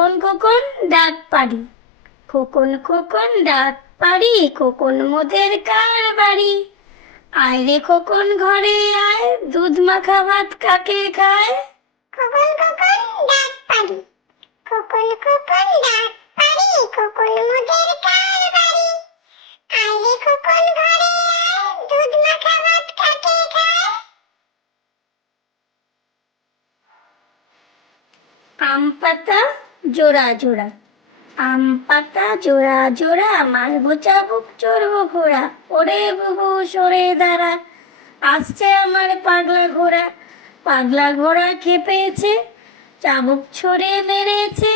খোকন খোকন ডাক পারি, খোকন খোকন ডাক পারি, খোকন মোদের কার বাড়ি? আয় রে খোকন ঘরে আয়, দুধ মাখা ভাত কাকে খায়? খোকন খোকন ডাক পারি, খোকন খোকন ডাক পারি, খোকন মোদের কার বাড়ি? আয় রে খোকন ঘরে আয়, দুধ মাখা ভাত কাকে খায়? আম পাতা জোড়া জোড়া, আম পাতা জোড়া জোড়া, মারবো চাবুক চড়বো ঘোড়া, ওরে বুবু সরে দাঁড়া, আসছে আমার পাগলা ঘোড়া। পাগলা ঘোড়া খেপেছে, চাবুক ছড়ে মেরেছে।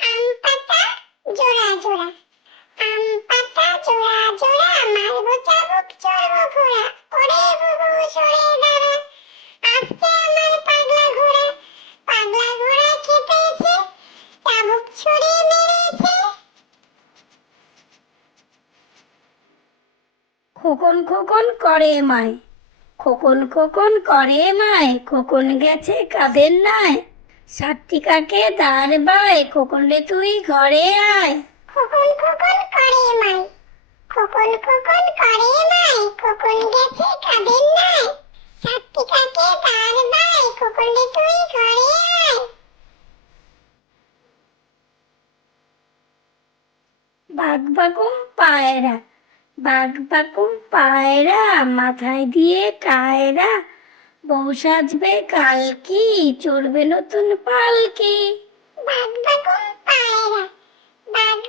আম পাতা জোড়া জোড়া, আম পাতা জোড়া জোড়া, মারবো চাবুক চড়বো ঘোড়া, ওরে বুবু সরে দাঁড়া, আসছে আমার পাগলা ঘোড়া। পাগলা ঘোড়া খেপেছে, চাবুক ছড়ে মেরেছে। খোকন খোকন করে মায়, খোকন খোকন করে মায়, খোকন গেছে কাদের নাই? সাতটি কাকে দাঁড় বায়, খোকন রে তুই ঘরে আয়। খোকন খোকন করে মায়, খোকন খোকন করে মায়, খোকন গেছে কাদের নাই? সাতটি কাকে দাঁড় বায়, খোকন রে তুই ঘরে আয়। বাঘ বাকুম পায়রা, বাঘ বাকুম পায়রা, মাথায় দিয়ে কায়রা, বউ সাজবে কালকি, চড়বে নতুন পালকি। বাঘ বাকুম পায়রা, বাঘ